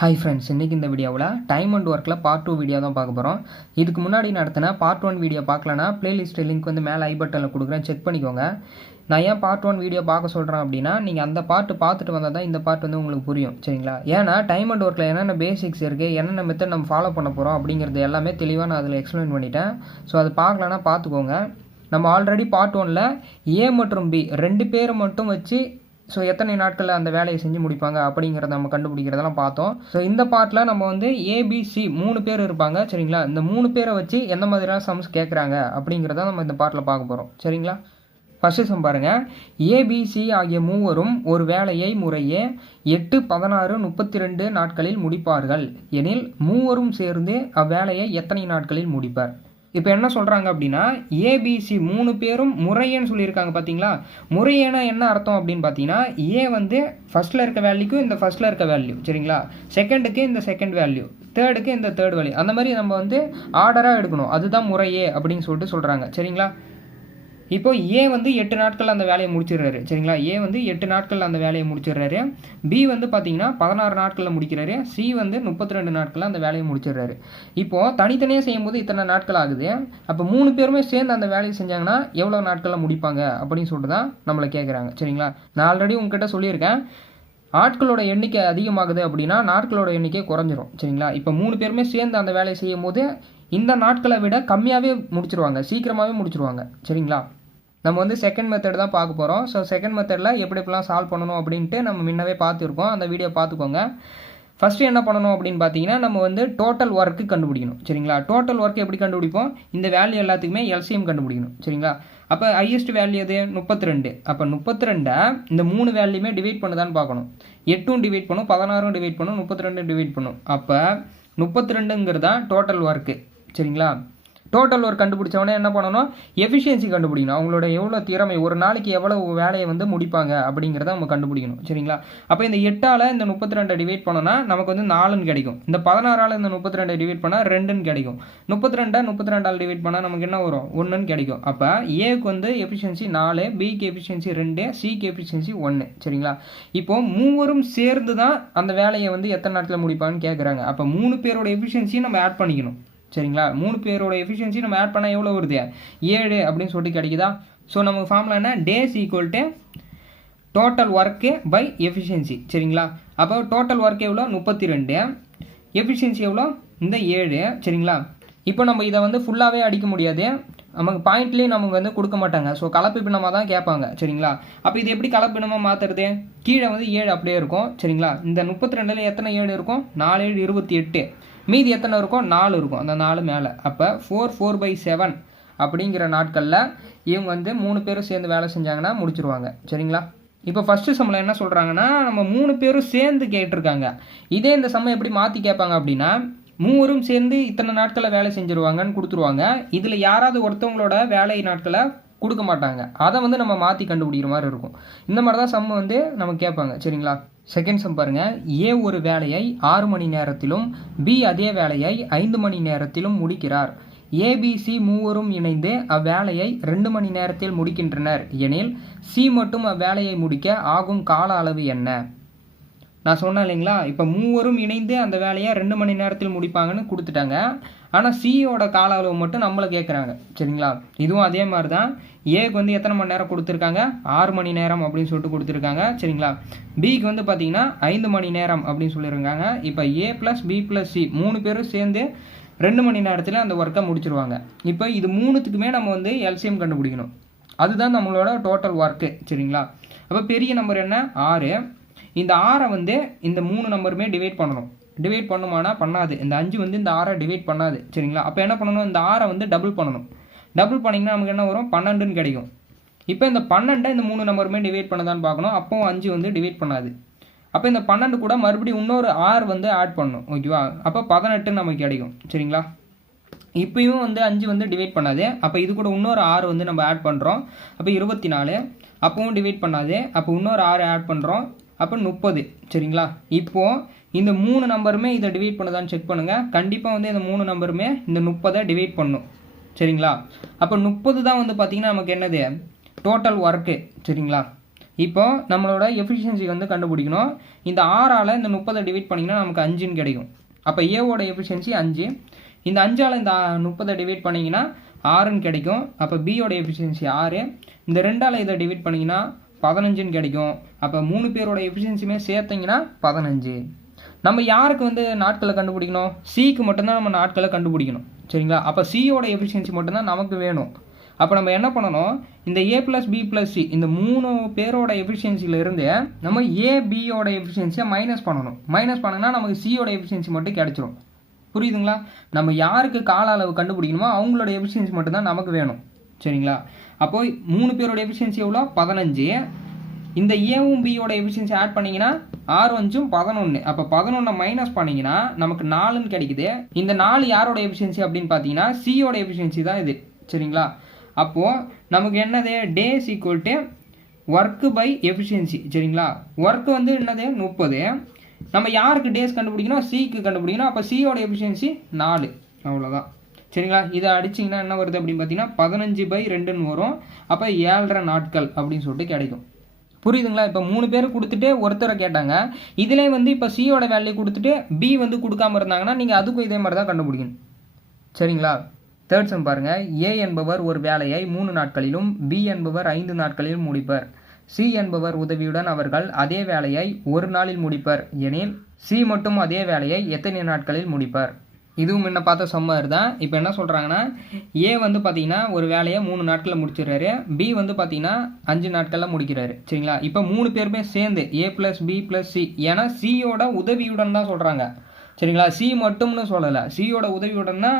Hi friends, இன்றைக்கி இந்த வீடியோவில் டைம் அண்ட் ஒர்க்கில் பார்ட் 2 வீடியோ தான் பார்க்க போகிறோம். இதுக்கு முன்னாடி நடத்தின பார்ட் 1 வீடியோ பார்க்கலன்னா பிளேலிஸ்ட் லிங்க் வந்து மேலே ஐ பட்டனில் கொடுக்குறேன், செக் பண்ணிக்கோங்க. நான் ஏன் பார்ட் 1 வீடியோ பார்க்க சொல்கிறேன் அப்படின்னா, நீங்கள் அந்த பார்த்துட்டு வந்தால் தான் இந்த பார்ட் வந்து உங்களுக்கு புரியும், சரிங்களா? ஏன்னா டைம் அண்ட் ஒர்க்கில் என்னென்ன பேசிக்ஸ் இருக்குது, என்னென்ன மெத்தட் நம்ம ஃபாலோ பண்ண போகிறோம் அப்படிங்கிறது எல்லாமே தெளிவாக நான் அதில் எக்ஸ்பிளைன் பண்ணிட்டேன். ஸோ அது பார்க்கலன்னா பார்த்துக்கோங்க. நம்ம ஆல்ரெடி பார்ட் 1ல் ஏ மற்றும் பி ரெண்டு பேரை மட்டும் வச்சு ஸோ எத்தனை நாட்களில் அந்த வேலையை செஞ்சு முடிப்பாங்க அப்படிங்கிறத நம்ம கண்டுபிடிக்கிறதெல்லாம் பார்த்தோம். ஸோ இந்த பார்ட்டில் நம்ம வந்து ஏபிசி 3 பேர் இருப்பாங்க, சரிங்களா? இந்த 3 பேரை வச்சு எந்த மாதிரியான சம்ஸ் கேட்குறாங்க அப்படிங்கிறத நம்ம இந்த பார்ட்டில் பார்க்க போகிறோம், சரிங்களா? ஃபஸ்ட்டு சம் பாருங்கள். ஏபிசி ஆகிய மூவரும் ஒரு வேலையை முறையே 8, 16, 32 நாட்களில் முடிப்பார்கள் எனில் மூவரும் சேர்ந்து அவ்வேலையை எத்தனை நாட்களில் முடிப்பார்? இப்போ என்ன சொல்கிறாங்க அப்படின்னா, ஏபிசி 3 பேரும் முறையேன்னு சொல்லியிருக்காங்க பார்த்தீங்களா? முறையேனா என்ன அர்த்தம் அப்படின்னு பார்த்தீங்கன்னா, ஏ வந்து ஃபஸ்ட்டில் இருக்க வேல்யூக்கும் இந்த ஃபஸ்ட்டில் இருக்க வேல்யூ, சரிங்களா? செகண்டுக்கு இந்த செகண்ட் வேல்யூ, தேர்டுக்கு இந்த தேர்ட் வேல்யூ, அந்த மாதிரி நம்ம வந்து ஆர்டராக எடுக்கணும். அதுதான் முறையே அப்படின்னு சொல்லிட்டு சொல்கிறாங்க, சரிங்களா? இப்போ ஏ வந்து 8 நாட்கள் அந்த வேலையை முடிச்சிடுறாரு, சரிங்களா? ஏ வந்து 8 நாட்கள் அந்த வேலையை முடிச்சிடுறாரு. பி வந்து பார்த்தீங்கன்னா 16 நாட்களில் முடிக்கிறாரு. சி வந்து 32 நாட்களில் அந்த வேலையை முடிச்சிடுறாரு. இப்போது தனித்தனியாக செய்யும்போது இத்தனை நாட்கள் ஆகுது. அப்போ 3 பேருமே சேர்ந்து அந்த வேலையை செஞ்சாங்கன்னா எவ்வளோ நாட்களில் முடிப்பாங்க அப்படின்னு சொல்லிட்டு தான் நம்மளை கேட்குறாங்க, சரிங்களா? நான் ஆல்ரெடி உங்ககிட்ட சொல்லியிருக்கேன், ஆட்களோட எண்ணிக்கை அதிகமாகுது அப்படின்னா நாட்களோட எண்ணிக்கை குறைஞ்சிரும், சரிங்களா? இப்போ 3 பேருமே சேர்ந்து அந்த வேலையை செய்யும் போது இந்த நாட்களை விட கம்மியாகவே முடிச்சிருவாங்க, சீக்கிரமாகவே முடிச்சிருவாங்க, சரிங்களா? நம்ம வந்து செகண்ட் மெத்தட் தான் பார்க்க போகிறோம். ஸோ செகண்ட் மெத்தடில் எப்படிலாம் சால்வ் பண்ணணும் அப்படின்ட்டு நம்ம முன்னவே பார்த்துருக்கோம், அந்த வீடியோ பார்த்துக்கோங்க. ஃபஸ்ட்டு என்ன பண்ணணும் அப்படின்னு பார்த்தீங்கன்னா, நம்ம வந்து டோட்டல் ஒர்க்கு கண்டுபிடிக்கணும், சரிங்களா? டோட்டல் ஒர்க் எப்படி கண்டுபிடிப்போம்? இந்த வேல்யூ எல்லாத்துக்குமே எல்சிஎம் கண்டுபிடிக்கணும், சரிங்களா? அப்போ ஹையஸ்ட் வேல்யூ எது? 32. அப்போ 32 இந்த 3 வேல்யூமே டிவைட் பண்ணுதான்னு பார்க்கணும். 8 டிவைட் பண்ணும், 16 டிவைட் பண்ணும், 32 டிவைட் பண்ணும். அப்போ 32ங்கிறது தான் டோட்டல் ஒர்க்கு, சரிங்களா? டோட்டல் ஒர்க் கண்டுபிடிச்சவொடனே என்ன பண்ணணும்? எஃபிஷியன்சி கண்டுபிடிக்கணும். அவங்களோட எவ்வளோ திறமை, ஒரு நாளைக்கு எவ்வளோ வேலையை வந்து முடிப்பாங்க அப்படிங்கிறத நம்ம கண்டுபிடிக்கணும், சரிங்களா? அப்போ இந்த 8ஆல் இந்த 32 டிவைட் பண்ணோன்னா நமக்கு வந்து 4ன்னு கிடைக்கும். இந்த 16ஆல் இந்த 32 டிவைட் பண்ணால் 2ன்னு கிடைக்கும். 32ஆல் டிவைட் பண்ணால் நமக்கு என்ன வரும்? 1ன்னு கிடைக்கும். அப்போ ஏக்கு வந்து எஃபிஷியன்சி 4, பிக்கு எஃபிஷியன்சி 2, சிக்கு எஃபிஷியன்சி 1, சரிங்களா? இப்போ மூவரும் சேர்ந்து தான் அந்த வேலையை வந்து எத்தனை நாட்களில் முடிப்பாங்கன்னு கேட்குறாங்க. அப்போ 3 பேரோட எஃபிஷியன்சியும் நம்ம ஆட் பண்ணிக்கணும், சரிங்களா? 3 பேரோட எஃபிஷியன்சி நம்ம ஆட் பண்ணால் எவ்வளோ வருது? 7 அப்படின்னு சொல்லிட்டு கிடைக்குதா? ஸோ நமக்கு ஃபார்முலா என்ன? Days equal to total work by efficiency, சரிங்களா? அப்போ டோட்டல் ஒர்க் எவ்வளோ? 32. எஃபிஷியன்சி எவ்வளோ? இந்த 7, சரிங்களா? இப்போ நம்ம இதை வந்து ஃபுல்லாகவே அடிக்க முடியாது, நமக்கு பாயிண்ட்லேயும் நமக்கு வந்து கொடுக்க மாட்டாங்க. ஸோ கலப்பு பின்னமாக தான் கேட்பாங்க, சரிங்களா? அப்போ இது எப்படி கலப்பு பின்னமாக மாற்றுறது? கீழே வந்து 7 அப்படியே இருக்கும், சரிங்களா? இந்த 32ல் எத்தனை 7 இருக்கும்? 4 7 28. மீதி எத்தனை இருக்கும்? 4 இருக்கும், அந்த 4 மேலே. அப்போ 4/7 அப்படிங்கிற நாட்களில் இவங்க வந்து 3 பேரும் சேர்ந்து வேலை செஞ்சாங்கன்னா முடிச்சிருவாங்க, சரிங்களா? இப்போ ஃபஸ்ட்டு சம்மில் என்ன சொல்கிறாங்கன்னா, நம்ம 3 பேரும் சேர்ந்து கேட்டிருக்காங்க. இதே இந்த சம்மை எப்படி மாற்றி கேட்பாங்க அப்படின்னா, மூவரும் சேர்ந்து இத்தனை நாட்களில் வேலை செஞ்சுருவாங்கன்னு கொடுத்துருவாங்க. இதில் யாராவது ஒருத்தவங்களோட வேலை நாட்களை கொடுக்க மாட்டாங்க. அதை வந்து நம்ம மாற்றி கண்டுபிடிக்கிற மாதிரி இருக்கும். இந்த மாதிரி தான் சம் வந்து நம்ம கேட்பாங்க, சரிங்களா? செகண்ட் சம் பாருங்கள். ஏ ஒரு வேலையை 6 மணி நேரத்திலும் பி அதே வேலையை 5 மணி நேரத்திலும் முடிக்கிறார். ஏபிசி மூவரும் இணைந்து அவ்வேலையை 2 மணி நேரத்தில் முடிக்கின்றனர் எனில் சி மட்டும் அவ்வேலையை முடிக்க ஆகும் கால அளவு என்ன? நான் சொன்னேன் இல்லைங்களா, இப்போ மூவரும் இணைந்து அந்த வேலையை 2 மணி நேரத்தில் முடிப்பாங்கன்னு கொடுத்துட்டாங்க. ஆனால் சியோட கால அளவு மட்டும் நம்மளை கேட்குறாங்க, சரிங்களா? இதுவும் அதே மாதிரி தான். ஏக்கு வந்து எத்தனை மணி நேரம் கொடுத்துருக்காங்க? 6 மணி நேரம் அப்படின்னு சொல்லிட்டு கொடுத்துருக்காங்க, சரிங்களா? பிக்கு வந்து பார்த்தீங்கன்னா 5 மணி நேரம் அப்படின்னு சொல்லியிருக்காங்க. இப்போ ஏ ப்ளஸ் பி ப்ளஸ் சி 3 பேரும் சேர்ந்து 2 மணி நேரத்தில் அந்த ஒர்க்கை முடிச்சிருவாங்க. இப்போ இது 3த்துக்குமே நம்ம வந்து எல்சிஎம் கண்டுபிடிக்கணும். அதுதான் நம்மளோட டோட்டல் ஒர்க்கு, சரிங்களா? அப்போ பெரிய நம்பர் என்ன? 6. இந்த 6 வந்து இந்த 3 நம்பருமே டிவைட் பண்ணணும். டிவைட் பண்ணுமானா பண்ணாது. இந்த 5 வந்து இந்த 6 டிவைட் பண்ணாது, சரிங்களா? அப்போ என்ன பண்ணணும்? இந்த 6 வந்து டபுள் பண்ணணும். டபுள் பண்ணிங்கன்னா நமக்கு என்ன வரும்? 12ன்னு கிடைக்கும். இப்போ இந்த 12 இந்த 3 நம்பருமே டிவைட் பண்ணதான்னு பார்க்கணும். அப்போ 5 வந்து டிவைட் பண்ணாது. அப்போ இந்த 12 கூட மறுபடியும் இன்னொரு 6 வந்து ஆட் பண்ணணும், ஓகேவா? அப்போ 18 நமக்கு கிடைக்கும், சரிங்களா? இப்பயும் வந்து 5 வந்து டிவைட் பண்ணாது. அப்போ இது கூட இன்னொரு 6 வந்து நம்ம ஆட் பண்ணுறோம். அப்போ 24. அப்போவும் டிவைட் பண்ணாது. அப்போ இன்னொரு 6 ஆட் பண்ணுறோம். அப்போ 30, சரிங்களா? இப்போது இந்த 3 நம்பருமே இதை டிவைட் பண்ணுதான்னு செக் பண்ணுங்கள். கண்டிப்பாக வந்து இந்த 3 நம்பருமே இந்த 30 டிவைட் பண்ணும், சரிங்களா? அப்போ 30 தான் வந்து பார்த்திங்கன்னா நமக்கு என்னது? டோட்டல் ஒர்க்கு, சரிங்களா? இப்போ நம்மளோட எஃபிஷியன்சி வந்து கண்டுபிடிக்கணும். இந்த 6ஆல் இந்த 30 டிவைட் பண்ணிங்கன்னா நமக்கு 5ன்னு கிடைக்கும். அப்போ ஏவோட எஃபிஷியன்சி 5. இந்த 5ஆல் இந்த 30 டிவைட் பண்ணிங்கன்னா 6ன்னு கிடைக்கும். அப்போ பியோட எஃபிஷியன்சி 6. இந்த 2ஆல் இதை டிவைட் பண்ணிங்கன்னா 15ன்னு கிடைக்கும். அப்போ 3 பேரோட எஃபிஷியன்சியுமே சேர்த்திங்கன்னா 15. நம்ம யாருக்கு வந்து நாட்களை கண்டுபிடிக்கணும்? சிக்கு மட்டும்தான் நம்ம நாட்களை கண்டுபிடிக்கணும். சரிங்களா? அப்போ சியோட எஃபிஷியன்சி மட்டும்தான் நமக்கு வேணும். அப்போ நம்ம என்ன பண்ணணும்? இந்த ஏ ப்ளஸ் பி ப்ளஸ் சி இந்த 3 பேரோட எஃபிஷியன்சியிலிருந்து நம்ம ஏபியோட எஃபிஷியன்சியை மைனஸ் பண்ணணும். மைனஸ் பண்ணினா நமக்கு சியோட எஃபிஷியன்சி மட்டும் கிடைச்சிரும். புரியுதுங்களா? நம்ம யாருக்கு கால அளவு கண்டுபிடிக்கணுமோ அவங்களோட எஃபிஷியன்சி மட்டும்தான் நமக்கு வேணும். சரிங்களா? அப்போ 3 பேரோட எஃபிஷியன்சி எவ்வளோ? 15. இந்த ஏவும் பியோட எஃபிஷியன்சி ஆட் பண்ணிங்கன்னா 6 5 11. அப்போ 11 மைனஸ் பண்ணிங்கன்னா நமக்கு 4ன்னு கிடைக்குது. இந்த 4 யாரோட எஃபிஷியன்சி அப்படின்னு பார்த்தீங்கன்னா சியோட எஃபிஷியன்சி தான் இது. சரிங்களா? அப்போது நமக்கு என்னது? Days equal to work by efficiency. சரிங்களா? ஒர்க்கு வந்து என்னது? 30. நம்ம யாருக்கு டேஸ் கண்டுபிடிக்கணும்? சிக்கு கண்டுபிடிக்கணும். அப்போ சியோட எஃபிஷியன்சி 4. அவ்வளோதான். சரிங்களா? இதை அடிச்சிங்கன்னா என்ன வருது அப்படின்னு பார்த்தீங்கன்னா 15/2ன்னு வரும். அப்போ 7.5 நாட்கள் அப்படின்னு சொல்லிட்டு கிடைக்கும். புரியுதுங்களா? இப்போ 3 பேர் கொடுத்துட்டு ஒருத்தரை கேட்டாங்க. இதிலே வந்து இப்போ சியோட வேல்யூ கொடுத்துட்டு பி வந்து கொடுக்காம இருந்தாங்கன்னா நீங்கள் அதுக்கும் இதே மாதிரி தான் கண்டுபிடிக்கணும். சரிங்களா? தேர்ட் சம் பாருங்கள். ஏ என்பவர் ஒரு வேலையை 3 நாட்களிலும் பி என்பவர் 5 நாட்களிலும் முடிப்பர். சி என்பவர் உதவியுடன் அவர்கள் அதே வேலையை 1 நாளில் முடிப்பர் எனில் சி மட்டும் அதே வேலையை எத்தனை நாட்களில் முடிப்பர்? இதுவும் முன்ன பார்த்த சம்மர் தான். இப்போ என்ன சொல்கிறாங்கன்னா ஏ வந்து பார்த்தீங்கன்னா ஒரு வேலையை 3 நாட்களில் முடிச்சிடுறாரு. பி வந்து பார்த்தீங்கன்னா 5 நாட்களில் முடிக்கிறாரு. சரிங்களா? இப்போ 3 பேருமே சேர்ந்து ஏ ப்ளஸ் பி ப்ளஸ் சி, ஏன்னா சியோட உதவியுடன் தான் சொல்கிறாங்க. சரிங்களா? சி மட்டும்னு சொல்லலை, சியோட உதவியுடன்னா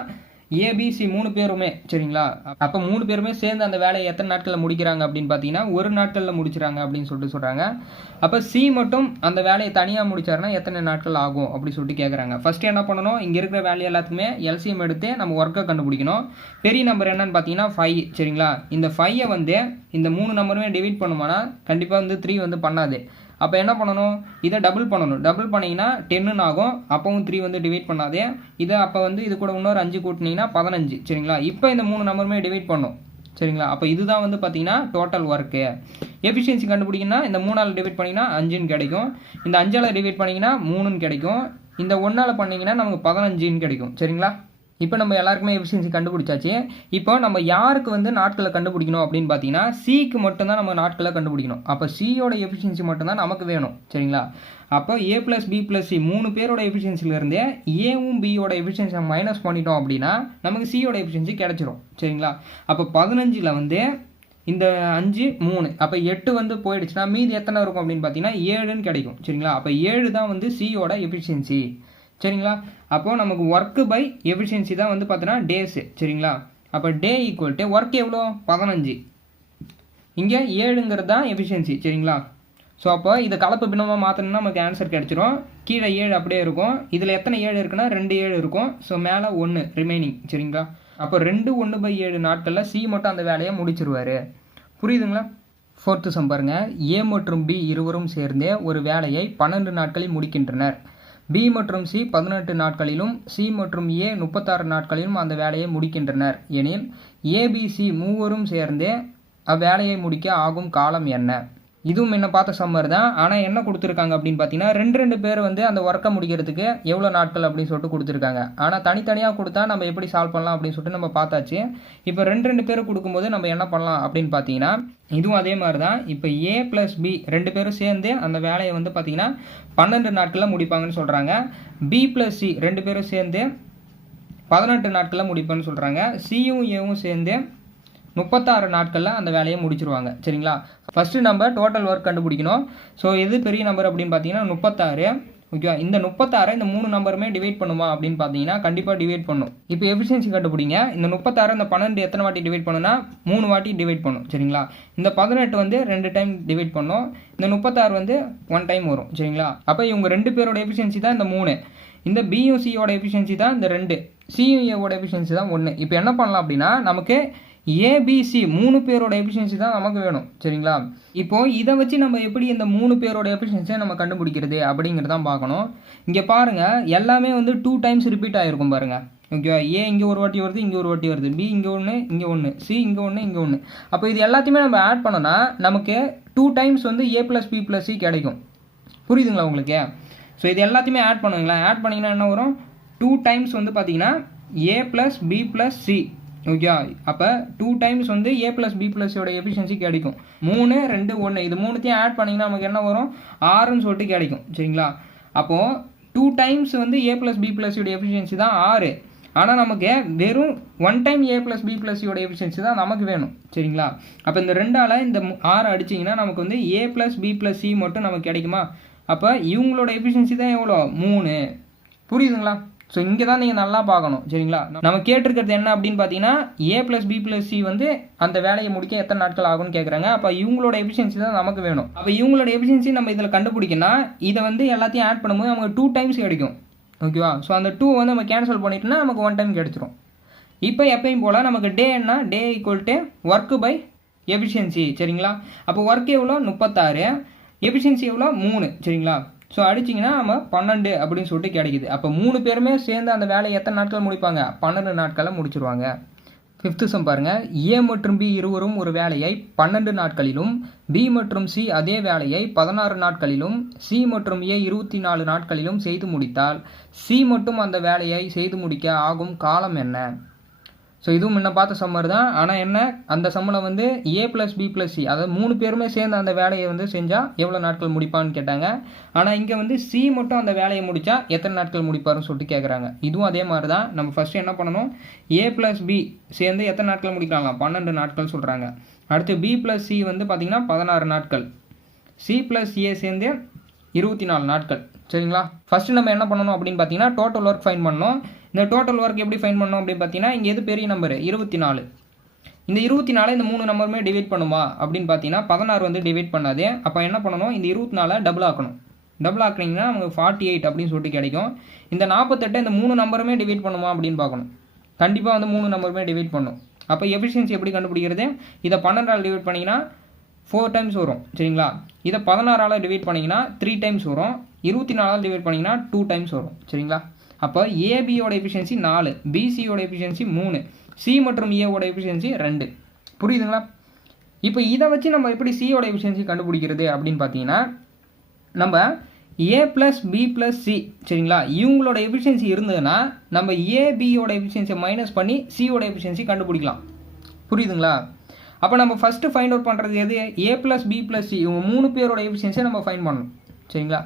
ஏபிசி 3 பேருமே. சரிங்களா? அப்போ 3 பேருமே சேர்ந்து அந்த வேலையை எத்தனை நாட்களில் முடிக்கிறாங்க அப்படின்னு பார்த்தீங்கன்னா 1 நாட்களில் முடிச்சிடறாங்க அப்படின்னு சொல்லிட்டு சொல்கிறாங்க. அப்போ சி மட்டும் அந்த வேலையை தனியாக முடிச்சாருன்னா எத்தனை நாட்கள் ஆகும் அப்படின்னு சொல்லிட்டு கேட்குறாங்க. ஃபஸ்ட்டு என்ன பண்ணணும்? இங்கே இருக்கிற வேலையை எல்லாத்துக்குமே எல்சிஎம் எடுத்து நம்ம ஒர்க்கை கண்டுபிடிக்கணும். பெரிய நம்பர் என்னன்னு பார்த்தீங்கன்னா 5. சரிங்களா? இந்த 5ஐ வந்து இந்த 3 நம்பருமே டிவைட் பண்ணுமானா கண்டிப்பாக வந்து 3 வந்து பண்ணாது. அப்போ என்ன பண்ணணும்? இதை டபுள் பண்ணணும். டபுள் பண்ணிங்கன்னா 10ன்னு ஆகும். அப்போவும் 3 வந்து டிவைட் பண்ணாதே. இதை அப்போ வந்து இது கூட இன்னொரு 5 கூட்டினீங்கன்னா 15. சரிங்களா? இப்போ இந்த 3 நம்பருமே டிவைட் பண்ணும். சரிங்களா? அப்போ இதுதான் வந்து பார்த்தீங்கன்னா டோட்டல் ஒர்க்கு. எஃபிஷியன்சி கண்டுபிடிங்கன்னா இந்த 3ஆல் டிவைட் பண்ணிங்கன்னா 5ன்னு கிடைக்கும். இந்த 5ஆல் டிவைட் பண்ணிங்கன்னா 3ன்னு கிடைக்கும். இந்த 1ஆல் பண்ணிங்கன்னா நமக்கு 15ன்னு கிடைக்கும். சரிங்களா? இப்போ நம்ம எல்லாருக்குமே எஃபிஷியன்சி கண்டுபிடிச்சாச்சு. இப்போ நம்ம யாருக்கு வந்து நாட்களை கண்டுபிடிக்கணும் அப்படின்னு பார்த்தீங்கன்னா சிக்கு மட்டும்தான் நம்ம நாட்களை கண்டுபிடிக்கணும். அப்போ சியோட எஃபிஷியன்சி மட்டும்தான் நமக்கு வேணும். சரிங்களா? அப்போ ஏ ப்ளஸ் பி ப்ளஸ் சி 3 பேரோட எஃபிஷியன்சிலேருந்து ஏவும் பியோட எஃபிஷியன்சியை மைனஸ் பண்ணிட்டோம் அப்படின்னா நமக்கு சியோட எஃபிஷியன்சி கிடைச்சிரும். சரிங்களா? அப்போ 15ல் வந்து இந்த 5 3 அப்போ 8 வந்து போயிடுச்சுன்னா மீதி எத்தனை இருக்கும் அப்படின்னு பார்த்தீங்கன்னா 7ன்னு கிடைக்கும். சரிங்களா? அப்போ 7 தான் வந்து சியோட எஃபிஷியன்சி. சரிங்களா? அப்போது நமக்கு ஒர்க்கு பை எஃபிஷியன்சி தான் வந்து பார்த்தீங்கன்னா டேஸு. சரிங்களா? அப்போ டே ஈக்குவல் டு ஒர்க் எவ்வளோ? 15. இங்கே 7ங்கிறது தான் எஃபிஷியன்சி. சரிங்களா? ஸோ அப்போ இதை கலப்பு பின்னமாக மாற்றணும்னா நமக்கு ஆன்சர் கிடச்சிரும். கீழே 7 அப்படியே இருக்கும். இதில் எத்தனை 7 இருக்குன்னா 2 7 இருக்கும். ஸோ மேலே 1 ரிமைனிங். சரிங்களா? அப்போ 2 1/7 நாட்களில் சி மட்டும் அந்த வேலையை முடிச்சிருவார். புரியுதுங்களா? ஃபோர்த்து சம் பாருங்க. ஏ மற்றும் பி இருவரும் சேர்ந்தே ஒரு வேலையை 12 நாட்களில் முடிக்கின்றனர். பி மற்றும் சி 18 நாட்களிலும் சி மற்றும் ஏ 36 நாட்களிலும் அந்த வேலையை முடிக்கின்றனர் எனில் ஏபிசி மூவரும் சேர்ந்தே அவ்வேலையை முடிக்க ஆகும் காலம் என்ன? இதுவும் என்ன பார்த்த சம்மர் தான். ஆனால் என்ன கொடுத்துருக்காங்க அப்படின்னு பார்த்தீங்கன்னா 2 பேர் வந்து அந்த ஒர்க்கை முடிக்கிறதுக்கு எவ்வளோ நாட்கள் அப்படின்னு சொல்லிட்டு கொடுத்துருக்காங்க. ஆனால் தனித்தனியாக கொடுத்தா நம்ம எப்படி சால்வ் பண்ணலாம் அப்படின்னு சொல்லிட்டு நம்ம பார்த்தாச்சு. இப்போ 2 பேர் கொடுக்கும்போது நம்ம என்ன பண்ணலாம் அப்படின்னு பார்த்தீங்கன்னா இதுவும் அதே மாதிரி தான். இப்போ ஏ ப்ளஸ் பி 2 பேரும் சேர்ந்து அந்த வேலையை வந்து பார்த்தீங்கன்னா 12 நாட்களில் முடிப்பாங்கன்னு சொல்கிறாங்க. பி ப்ளஸ் சி 2 பேரும் சேர்ந்து 18 நாட்களில் முடிப்பேன்னு சொல்கிறாங்க. சியும் ஏவும் சேர்ந்து 36 நாட்களில் அந்த வேலையை முடிச்சிருவாங்க. சரிங்களா? ஃபஸ்ட்டு நம்ம டோட்டல் ஒர்க் கண்டுபிடிக்கணும். ஸோ எது பெரிய நம்பர் அப்படின்னு பார்த்தீங்கன்னா 36. ஓகேவா? இந்த 36 இந்த 3 நம்பருமே டிவைட் பண்ணுமா அப்படின்னு பார்த்தீங்கன்னா கண்டிப்பாக டிவைட் பண்ணும். இப்போ எஃபிஷியன்சி கண்டுபிடிங்க. இந்த 36 இந்த 12 எத்தனை வாட்டி டிவைட் பண்ணுன்னா 3 வாட்டி டிவைட் பண்ணும். சரிங்களா? இந்த 18 வந்து 2 டைம் டிவைட் பண்ணும். இந்த 36 வந்து 1 டைம் வரும். சரிங்களா? அப்போ இவங்க 2 பேரோட எஃபிஷியன்சி தான் இந்த 3. இந்த பியும் சியோட எஃபிஷியன்சி தான் இந்த 2. சியும் ஏவோட எஃபிஷியன்சி தான் 1. இப்போ என்ன பண்ணலாம் அப்படின்னா நமக்கு ஏபிசி 3 பேரோட எஃபிஷியன்சி தான் நமக்கு வேணும். சரிங்களா? இப்போது இதை வச்சு நம்ம எப்படி இந்த 3 பேரோட எஃபிஷியன்சியை நம்ம கண்டுபிடிக்கிறது அப்படிங்கிறதான் பார்க்கணும். இங்கே பாருங்கள் எல்லாமே வந்து 2 டைம்ஸ் ரிப்பீட் ஆகிருக்கும் பாருங்கள். ஓகேவா? ஏ இங்கே ஒரு வாட்டி வருது, இங்கே ஒரு வாட்டி வருது, பி இங்கே ஒன்று, இங்கே ஒன்று, சி இங்கே ஒன்று, இங்கே ஒன்று. அப்போ இது எல்லாத்தையுமே நம்ம ஆட் பண்ணோன்னா நமக்கு 2 டைம்ஸ் வந்து ஏ ப்ளஸ் பி ப்ளஸ் சி கிடைக்கும். புரியுதுங்களா உங்களுக்கு? ஸோ இது எல்லாத்தையுமே ஆட் பண்ணுங்களேன். ஆட் பண்ணிங்கன்னா என்ன வரும்? 2 டைம்ஸ் வந்து பார்த்தீங்கன்னா ஏ ப்ளஸ் பி ப்ளஸ் சி. ஓகேவா? அப்போ 2 டைம்ஸ் வந்து ஏ ப்ளஸ் பி ப்ளஸ் சியோட எஃபிஷியன்சி கிடைக்கும். 3 2 1 இது மூணுத்தையும் ஆட் பண்ணிங்கன்னா நமக்கு என்ன வரும்? 6ன்னு சொல்லிட்டு கிடைக்கும். சரிங்களா? அப்போது 2 டைம்ஸ் வந்து ஏ ப்ளஸ் பி ப்ளஸ் சியோட எஃபிஷியன்சி தான் 6. ஆனால் நமக்கு வெறும் 1 டைம் ஏ ப்ளஸ் பி ப்ளஸ் சியோட எஃபிஷியன்சி தான் நமக்கு வேணும். சரிங்களா? அப்போ இந்த 2ஆல் இந்த 6 அடிச்சிங்கன்னா நமக்கு வந்து ஏ ப்ளஸ் பி ப்ளஸ் சி மட்டும் நமக்கு கிடைக்குமா? அப்போ இவங்களோட எஃபிஷியன்சி தான் எவ்வளோ? 3. புரியுதுங்களா? ஸோ இங்கே தான் நீங்கள் நல்லா பார்க்கணும். சரிங்களா? நம்ம கேட்டிருக்கிறது என்ன அப்படின்னு பார்த்தீங்கன்னா ஏ ப்ளஸ் பி ப்ளஸ் சி வந்து அந்த வேலையை முடிக்க எத்தனை நாட்கள் ஆகும்னு கேட்குறாங்க. அப்போ இவங்களோட எஃபிஷியன்சி தான் நமக்கு வேணும். அப்போ இவங்களோட எஃபிஷியன்சி நம்ம இதில் கண்டுபிடிக்கணும். இதை வந்து எல்லாத்தையும் ஆட் பண்ணும்போது நமக்கு 2 டைம்ஸ் கிடைக்கும். ஓகேவா? ஸோ அந்த 2 வந்து நம்ம கேன்சல் பண்ணிட்டோம்னா நமக்கு 1 டைம் கிடைச்சிரும். இப்போ எப்பயும் போல் நமக்கு டே என்ன? Day equal to work by efficiency. சரிங்களா? அப்போ ஒர்க் எவ்வளோ? 36. எஃபிஷியன்சி எவ்வளோ? 3. சரிங்களா? ஸோ அடிச்சிங்கன்னா நம்ம 12 அப்படின்னு சொல்லிட்டு கிடைக்குது. அப்போ 3 பேருமே சேர்ந்து அந்த வேலையை எத்தனை நாட்கள் முடிப்பாங்க? 12 நாட்களில் முடிச்சிருவாங்க. 5th சம் பாருங்கள். ஏ மற்றும் பி இருவரும் ஒரு வேலையை 12 நாட்களிலும் பி மற்றும் சி அதே வேலையை 16 நாட்களிலும் சி மற்றும் ஏ 24 நாட்களிலும் செய்து முடித்தால் சி மட்டும் அந்த வேலையை செய்து முடிக்க ஆகும் காலம் என்ன? ஸோ இதுவும் முன்ன பார்த்த சம்மர் தான். ஆனால் என்ன, அந்த சம்மில் வந்து ஏ ப்ளஸ் பி ப்ளஸ் சி அதாவது 3 பேருமே சேர்ந்து அந்த வேலையை வந்து செஞ்சால் எவ்வளோ நாட்கள் முடிப்பான்னு கேட்டாங்க. ஆனால் இங்கே வந்து சி மட்டும் அந்த வேலையை முடித்தா எத்தனை நாட்கள் முடிப்பாருன்னு சொல்லிட்டு கேட்குறாங்க. இதுவும் அதே மாதிரி தான். நம்ம ஃபஸ்ட்டு என்ன பண்ணணும்? ஏ ப்ளஸ் பி சேர்ந்து எத்தனை நாட்கள் முடிக்கலாம்? 12 நாட்கள் சொல்கிறாங்க. அடுத்து பி ப்ளஸ் சி வந்து பார்த்திங்கன்னா 16 நாட்கள். சி ப்ளஸ் ஏ சேர்ந்து 24 நாட்கள். சரிங்களா? ஃபஸ்ட்டு நம்ம என்ன பண்ணணும் அப்படின்னு பார்த்தீங்கன்னா டோட்டல் ஒர்க் ஃபைன் பண்ணணும். இந்த டோட்டல் ஒர்க் எப்படி ஃபைன் பண்ணணும் அப்படின்னு பார்த்தீங்கன்னா இங்கே எது பெரிய நம்பர்? 24. இந்த 24 இந்த 3 நம்பருமே டிவைட் பண்ணுமா அப்படின்னு பார்த்தீங்கன்னா 16 வந்து டிவைட் பண்ணாது. அப்போ என்ன பண்ணணும்? இந்த 24 டபுள் ஆக்கணும். டபுள் ஆக்குனீங்கன்னா நமக்கு 48 அப்படின்னு சொல்லிட்டு கிடைக்கும். இந்த 48 இந்த 3 நம்பருமே டிவைட் பண்ணுமா அப்படின்னு பார்க்கணும். கண்டிப்பாக வந்து 3 நம்பருமே டிவைட் பண்ணும். அப்போ எஃபிஷியன்சி எப்படி கண்டுபிடிக்கிறது? இதை 12ஆல் டிவைட் பண்ணிங்கன்னா 4 டைம்ஸ் வரும். சரிங்களா? இதை 16ஆல் டிவைட் பண்ணிங்கன்னா 3 டைம்ஸ் வரும். 24ஆல் டிவைட் பண்ணிங்கன்னா 2 டைம்ஸ் வரும். சரிங்களா? அப்போ ஏபியோட எஃபிஷியன்சி 4, பிசியோட எஃபிஷியன்சி 3, சி மற்றும் ஏவோட எஃபிஷியன்சி 2. புரியுதுங்களா? இப்போ இதை வச்சு நம்ம எப்படி சியோட எஃபிஷியன்சி கண்டுபிடிக்கிறது அப்படின்னு பார்த்தீங்கன்னா நம்ம ஏ ப்ளஸ் பி ப்ளஸ் சி. சரிங்களா? இவங்களோட எஃபிஷியன்சி இருந்ததுன்னா நம்ம ஏபியோட எஃபிஷியன்சியை மைனஸ் பண்ணி சியோட எஃபிஷியன்சி கண்டுபிடிக்கலாம். புரியுதுங்களா? அப்போ நம்ம ஃபஸ்ட்டு ஃபைண்ட் அவுட் பண்ணுறது எது? ஏ ப்ளஸ் பி ப்ளஸ் சி இவங்க 3 பேரோட எஃபிஷியன்சியை நம்ம ஃபைண்ட் பண்ணணும். சரிங்களா?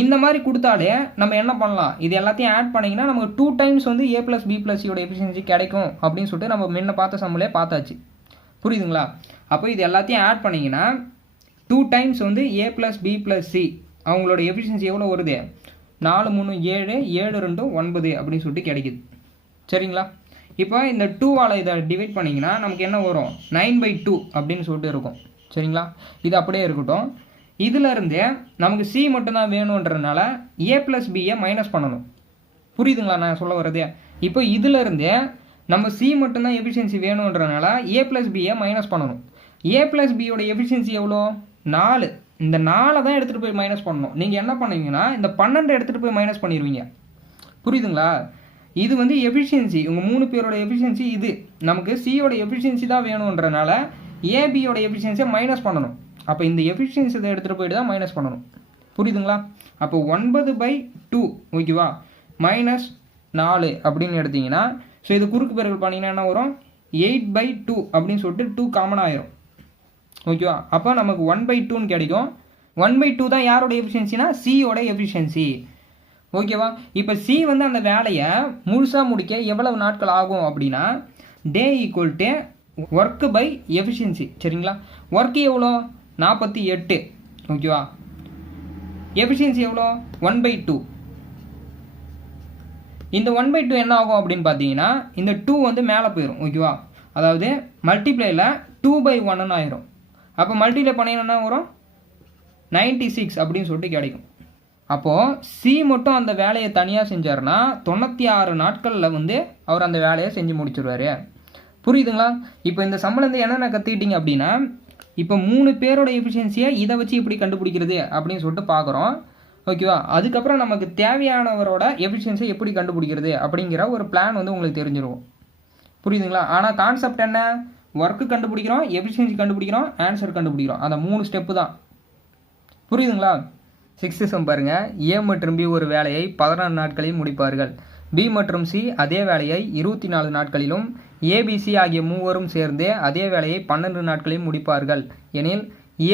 இந்த மாதிரி கொடுத்தாலே நம்ம என்ன பண்ணலாம்? இது எல்லாத்தையும் ஆட் பண்ணிங்கன்னா நமக்கு 2 டைம்ஸ் வந்து ஏ ப்ளஸ் பி ப்ளஸ் சியோட எஃபிஷியன்சி கிடைக்கும் அப்படின்னு சொல்லிட்டு நம்ம முன்ன பார்த்த சம்மிலே பார்த்தாச்சு. புரியுதுங்களா? அப்போ இது எல்லாத்தையும் ஆட் பண்ணிங்கன்னா 2 டைம்ஸ் வந்து ஏ ப்ளஸ் பி ப்ளஸ் சி அவங்களோட எஃபிஷியன்சி எவ்வளோ வருது? 4 3 7 7 2 9 அப்படின்னு சொல்லிட்டு கிடைக்குது. சரிங்களா? இப்போ இந்த 2ஆல் இதை டிவைட் பண்ணிங்கன்னா நமக்கு என்ன வரும்? 9/2 அப்படின்னு சொல்லிட்டு இருக்கும். சரிங்களா? இது அப்படியே இருக்கட்டும். இதிலிருந்து நமக்கு சி மட்டும்தான் வேணுன்றதுனால ஏ ப்ளஸ் பியை மைனஸ் பண்ணணும். புரியுதுங்களா நான் சொல்ல வர்றது? இப்போ இதிலிருந்து நம்ம சி மட்டும்தான் எஃபிஷியன்சி வேணுன்றதுனால ஏ ப்ளஸ் பியை மைனஸ் பண்ணணும். ஏ ப்ளஸ் பியோட எஃபிஷியன்சி எவ்வளோ? 4. இந்த 4 தான் எடுத்துகிட்டு போய் மைனஸ் பண்ணணும். நீங்கள் என்ன பண்ணுவீங்கன்னா இந்த 12 எடுத்துகிட்டு போய் மைனஸ் பண்ணிடுவீங்க. புரியுதுங்களா? இது வந்து எஃபிஷியன்சி இவங்க 3 பேரோட எஃபிஷியன்சி. இது நமக்கு சியோட எஃபிஷியன்சி தான் வேணுன்றதுனால ஏபியோட எஃபிஷியன்சியை மைனஸ் பண்ணணும். அப்போ இந்த எஃபிஷியன்சி இதை எடுத்துகிட்டு போய்ட்டு தான் மைனஸ் பண்ணணும். புரியுதுங்களா? அப்போ 9/2 ஓகேவா -4 அப்படின்னு எடுத்தீங்கன்னா ஸோ இது குறுக்கு பெருக்கல் பண்ணிங்கன்னா என்ன வரும்? 8/2 அப்படின்னு சொல்லிட்டு 2 காமன் ஆயிரும். ஓகேவா? அப்போ நமக்கு 1/2ன்னு கிடைக்கும். 1/2 தான் யாரோட எஃபிஷியன்சினா சியோட எஃபிஷியன்சி. ஓகேவா? இப்போ சி வந்து அந்த வேலையை முழுசாக முடிக்க எவ்வளவு நாட்கள் ஆகும் அப்படின்னா day equal to work by efficiency. சரிங்களா? ஒர்க்கு எவ்வளோ? 48. ஓகேவா? எஃபிஷியன்சி எவ்வளோ? 1/2. இந்த 1/2 என்ன ஆகும் அப்படின்னு பார்த்தீங்கன்னா இந்த 2 வந்து மேலே போயிடும். ஓகேவா? அதாவது மல்டிப்ளைல 2/1 ஆயிரும். அப்போ மல்டிப்ளை பண்ணிங்கன்னா வரும் 96 அப்படின்னு சொல்லிட்டு கிடைக்கும். அப்போது சி மட்டும் அந்த வேலையை தனியாக செஞ்சாருன்னா 96 நாட்களில் வந்து அவர் அந்த வேலையை செஞ்சு முடிச்சிருவார். புரியுதுங்களா? இப்போ இந்த சம்பளம் என்னென்ன கற்றுக்கிட்டீங்க அப்படின்னா இப்போ 3 பேரோட எஃபிஷியன்சியை இதை வச்சு எப்படி கண்டுபிடிக்கிறது அப்படின்னு சொல்லிட்டு பார்க்குறோம். ஓகேவா. அதுக்கப்புறம் நமக்கு தேவையானவரோட எஃபிஷியன்சி எப்படி கண்டுபிடிக்கிறது அப்படிங்கிற ஒரு பிளான் வந்து உங்களுக்கு தெரிஞ்சிடும். புரியுதுங்களா. ஆனால் கான்செப்ட் என்ன, ஒர்க்கு கண்டுபிடிக்கிறோம், எஃபிஷியன்சி கண்டுபிடிக்கிறோம், ஆன்சர் கண்டுபிடிக்கிறோம். அந்த 3 ஸ்டெப்பு தான். புரியுதுங்களா. 6th சம் பாருங்க. ஏ மற்றும் பி ஒரு வேலையை 16 நாட்களில் முடிப்பார்கள். பி மற்றும் சி அதே வேலையை 24 நாட்களிலும், ஏபிசி ஆகிய மூவரும் சேர்ந்து அதே வேலையை 12 நாட்களில் முடிப்பார்கள் எனில்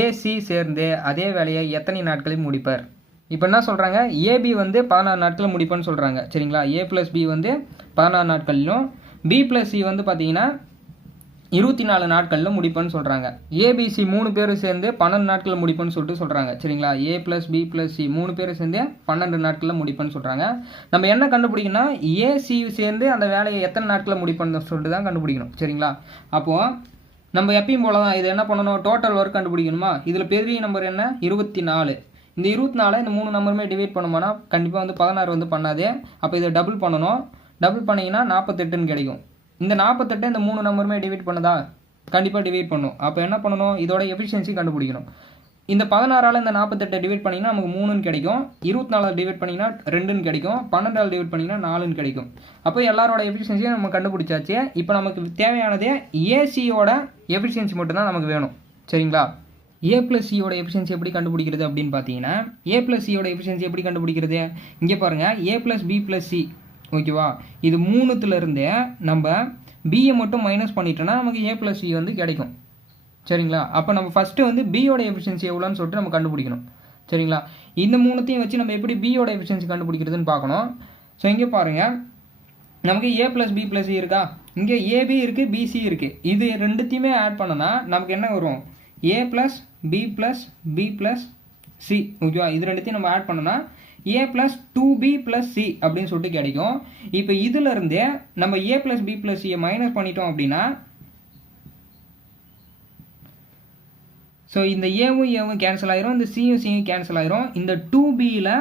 ஏசி சேர்ந்து அதே வேலையை எத்தனை நாட்களில் முடிப்பார்? இப்போ என்ன சொல்கிறாங்க, ஏபி வந்து 16 நாட்களில் முடிப்பேன்னு சொல்கிறாங்க. சரிங்களா. ஏ ப்ளஸ் பி வந்து 16 நாட்களிலும், பி ப்ளஸ் சி வந்து பார்த்தீங்கன்னா 24 நாட்களில் முடிப்பேன்னு சொல்கிறாங்க. ஏபிசி 3 பேரும் சேர்ந்து 12 நாட்களில் முடிப்பேன்னு சொல்கிறாங்க. சரிங்களா. ஏ ப்ளஸ் பி ப்ளஸ் சி 3 பேரும் சேர்ந்து 12 நாட்களில் முடிப்பேன்னு சொல்கிறாங்க. நம்ம என்ன கண்டுபிடிக்கணும்னா, ஏசி சேர்ந்து அந்த வேலையை எத்தனை நாட்களில் முடிப்பேன்னு சொல்லிட்டு தான் கண்டுபிடிக்கணும். சரிங்களா. அப்போது நம்ம எப்பயும் போல தான் இது என்ன பண்ணணும், டோட்டல் ஒர்க் கண்டுபிடிக்கணுமா. இதில் பெரிய நம்பர் என்ன, 24. இந்த 24 இந்த 3 நம்பருமே டிவைட் பண்ணுமானா கண்டிப்பாக வந்து 16 வந்து பண்ணாதே. அப்போ இதை டபுள் பண்ணணும். டபுள் பண்ணிங்கன்னா 48ன்னு கிடைக்கும். இந்த 48 இந்த 3 நம்பருமே டிவைட் பண்ணுதா, கண்டிப்பாக டிவைட் பண்ணும். அப்போ என்ன பண்ணணும், இதோட எஃபிஷியன்சி கண்டுபிடிக்கணும். இந்த 16ஆல் இந்த 48 டிவைட் பண்ணிங்கன்னா நமக்கு 3ன்னு கிடைக்கும். 24 டிவைட் பண்ணிங்கன்னா 2ன்னு கிடைக்கும். 12ஆல் டிவைட் பண்ணிங்கன்னா 4ன்னு கிடைக்கும். அப்போ எல்லாரோட எஃபிஷியன்சியும் நம்ம கண்டுபிடிச்சாச்சு. இப்போ நமக்கு தேவையானதே ஏசியோட எஃபிஷியன்சி மட்டும்தான் நமக்கு வேணும். சரிங்களா. ஏ ப்ளஸ் சியோட எஃபிஷியன்சி எப்படி கண்டுபிடிக்கிறது அப்படின்னு பார்த்தீங்கன்னா, ஏ ப்ளஸ் சியோட எஃபிஷியன்சி எப்படி கண்டுபிடிக்கிறது, இங்கே பாருங்கள். ஏ ப்ளஸ் பி ப்ளஸ் சி, ஓகேவா. இது 3த்துலேருந்து நம்ம பியை மட்டும் மைனஸ் பண்ணிட்டோன்னா நமக்கு ஏ ப்ளஸ் சி வந்து கிடைக்கும். சரிங்களா. அப்போ நம்ம ஃபஸ்ட்டு வந்து பியோட எஃபிஷியன்சி எவ்வளோன்னு சொல்லிட்டு நம்ம கண்டுபிடிக்கணும். சரிங்களா. இந்த 3த்தையும் வச்சு நம்ம எப்படி பியோட எஃபிஷியன்சி கண்டுபிடிக்கிறதுன்னு பார்க்கணும். ஸோ இங்கே பாருங்கள், நமக்கு ஏ ப்ளஸ் பி ப்ளஸ் சி இருக்கா, இங்கே ஏபி இருக்குது, பிசி இருக்குது. இது ரெண்டுத்தையுமே ஆட் பண்ணனா நமக்கு என்ன வரும், A plus B plus B plus C, ஓகேவா. இது ரெண்டுத்தையும் நம்ம ஆட் பண்ணோன்னா ஏ ப்ளஸ் 2b ப்ளஸ் சி அப்படின்னு சொல்லிட்டு கிடைக்கும். இப்போ இதிலிருந்து நம்ம ஏ ப்ளஸ் பி ப்ளஸ் சியை மைனஸ் பண்ணிட்டோம் அப்படின்னா, ஸோ இந்த ஏவும் கேன்சல் ஆயிரும், இந்த சியும் கேன்சல் ஆயிரும். இந்த 2bயில்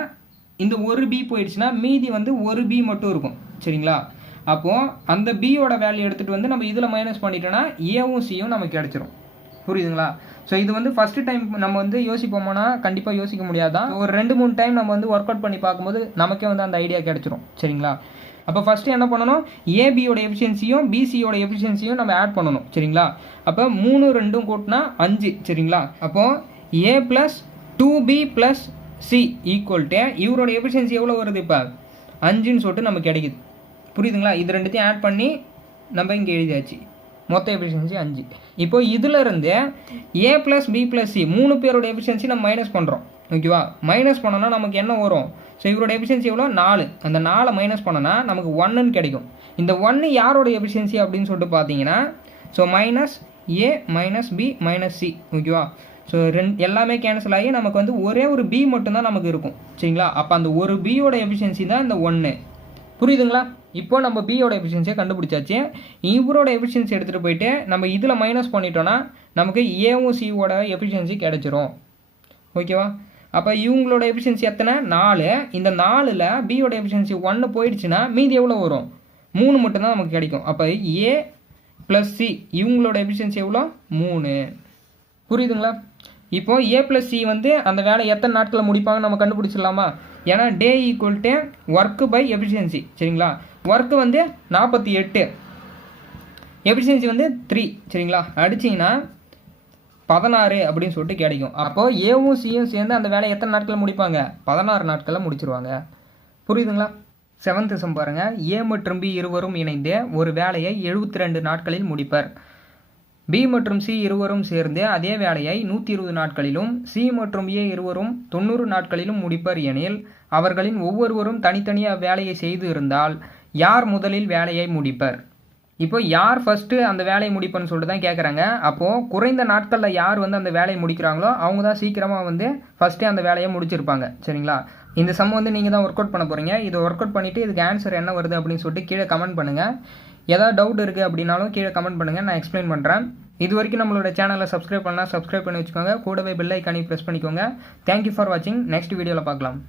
இந்த ஒரு பி போயிடுச்சுன்னா மீதி வந்து ஒரு பி மட்டும் இருக்கும். சரிங்களா. அப்போது அந்த பியோட வேல்யூ எடுத்துகிட்டு வந்து நம்ம இதில் மைனஸ் பண்ணிட்டோன்னா ஏவும் சியும் நமக்கு கிடச்சிரும். புரியுதுங்களா. ஸோ இது வந்து ஃபஸ்ட்டு டைம் நம்ம வந்து யோசிப்போம்னா கண்டிப்பாக யோசிக்க முடியாதான். ஒரு 2-3 டைம் நம்ம வந்து ஒர்க் அவுட் பண்ணி பார்க்கும்போது நமக்கே வந்து அந்த ஐடியா கிடச்சிரும். சரிங்களா. அப்போ ஃபஸ்ட்டு என்ன பண்ணணும், ஏபியோட எஃபிஷியன்சியும் பிசியோட எஃபிஷியன்சியும் நம்ம ஆட் பண்ணணும். சரிங்களா. அப்போ 3 2 கூட்டினா 5. சரிங்களா. அப்போது A plus 2b plus C equal to இவரோட எஃபிஷியன்சி எவ்வளோ வருது, இப்போ 5ன்னு சொல்லிட்டு நமக்கு கிடைக்குது. புரியுதுங்களா. இது ரெண்டுத்தையும் ஆட் பண்ணி நம்ம இங்கே எழுதியாச்சு. மொத்த எஃபிஷியன்சி 5. இப்போ இதிலிருந்து ஏ ப்ளஸ் பி ப்ளஸ் சி 3 பேரோட எஃபிஷியன்சி நம்ம மைனஸ் பண்ணுறோம். ஓகேவா. மைனஸ் பண்ணோன்னா நமக்கு என்ன வரும், ஸோ இவரோட எஃபிஷியன்சி எவ்வளோ, 4. அந்த 4 மைனஸ் பண்ணோன்னா நமக்கு 1ன்னு கிடைக்கும். இந்த 1 யாரோட எஃபிஷியன்சி அப்படின்னு சொல்லிட்டு பார்த்தீங்கன்னா, ஸோ மைனஸ் ஏ மைனஸ் பி மைனஸ் சி, ஓகேவா. ஸோ எல்லாமே கேன்சல் ஆகி நமக்கு வந்து ஒரே ஒரு பி மட்டும்தான் நமக்கு இருக்கும். சரிங்களா. அப்போ அந்த ஒரு பியோட எஃபிஷியன்சி தான் இந்த 1. புரியுதுங்களா. இப்போ நம்ம பியோட எஃபிஷியன்சியை கண்டுபிடிச்சாச்சு. இவரோட எஃபிஷியன்சி எடுத்துகிட்டு போயிட்டு நம்ம இதில் மைனஸ் பண்ணிட்டோன்னா நமக்கு ஏவும் சியோட எஃபிஷியன்சி கிடச்சிரும். ஓகேவா. அப்போ இவங்களோட எஃபிஷியன்சி எத்தனை, 4. இந்த 4ல் பியோட எஃபிஷியன்சி 1 போயிடுச்சுன்னா மீதி எவ்வளோ வரும், 3 மட்டும்தான் நமக்கு கிடைக்கும். அப்போ ஏ ப்ளஸ் சி இவங்களோட எஃபிஷியன்சி எவ்வளோ, 3. புரியுதுங்களா. இப்போ ஏ ப்ளஸ் சி வந்து அந்த வேலை எத்தனை நாட்களில் முடிப்பாங்கன்னு நம்ம கண்டுபிடிச்சிடலாமா. ஏன்னா day equal to work by efficiency. சரிங்களா. ஒர்க்கு வந்து 48, எஃபிஷியன்சி வந்து 3. சரிங்களா. அடிச்சிங்கன்னா 16 அப்படின்னு சொல்லிட்டு கிடைக்கும். அப்போது ஏவும் சியும் சேர்ந்து அந்த வேலையை எத்தனை நாட்களில் முடிப்பாங்க, 16 நாட்களில் முடிச்சிருவாங்க. புரியுதுங்களா. 7th சம் பாருங்கள். ஏ மற்றும் பி இருவரும் இணைந்து ஒரு வேலையை 72 நாட்களில் முடிப்பர். பி மற்றும் சி இருவரும் சேர்ந்து அதே வேலையை 120 நாட்களிலும், சி மற்றும் ஏ இருவரும் 90 நாட்களிலும் முடிப்பர் எனில் அவர்களின் ஒவ்வொருவரும் தனித்தனியாக வேலையை செய்து இருந்தால் யார் முதலில் வேலையை முடிப்பர்? இப்போ யார் ஃபஸ்ட்டு அந்த வேலையை முடிப்பன்னு சொல்லிட்டு தான் கேட்குறாங்க. அப்போது குறைந்த நாட்களில் யார் வந்து அந்த வேலையை முடிக்கிறாங்களோ அவங்க தான் சீக்கிரமாக வந்து ஃபஸ்ட்டே அந்த வேலையை முடிச்சிருப்பாங்க. சரிங்களா. இந்த சம் வந்து நீங்கள் தான் ஒர்க் அவுட் பண்ண போகிறீங்க. இதை ஒர்க் அவுட் பண்ணிவிட்டு இதுக்கு ஆன்சர் என்ன வருது அப்படின்னு சொல்லிட்டு கீழே கமெண்ட் பண்ணுங்கள். ஏதாவது டவுட் இருக்குது அப்படின்னாலும் கீழே கமெண்ட் பண்ணுங்கள், நான் எக்ஸ்பிளைன் பண்ணுறேன். இது வரைக்கும் நம்மளோட சேனலை சப்ஸ்கிரைப் பண்ணால் சப்ஸ்கிரைப் பண்ணி வச்சுக்கோங்க. கூடவே பெல் ஐக்கானை ப்ரெஸ் பண்ணிக்கோங்க. தேங்க்யூ ஃபார் வாட்சிங். நெக்ஸ்ட் வீடியோவில் பார்க்கலாம்.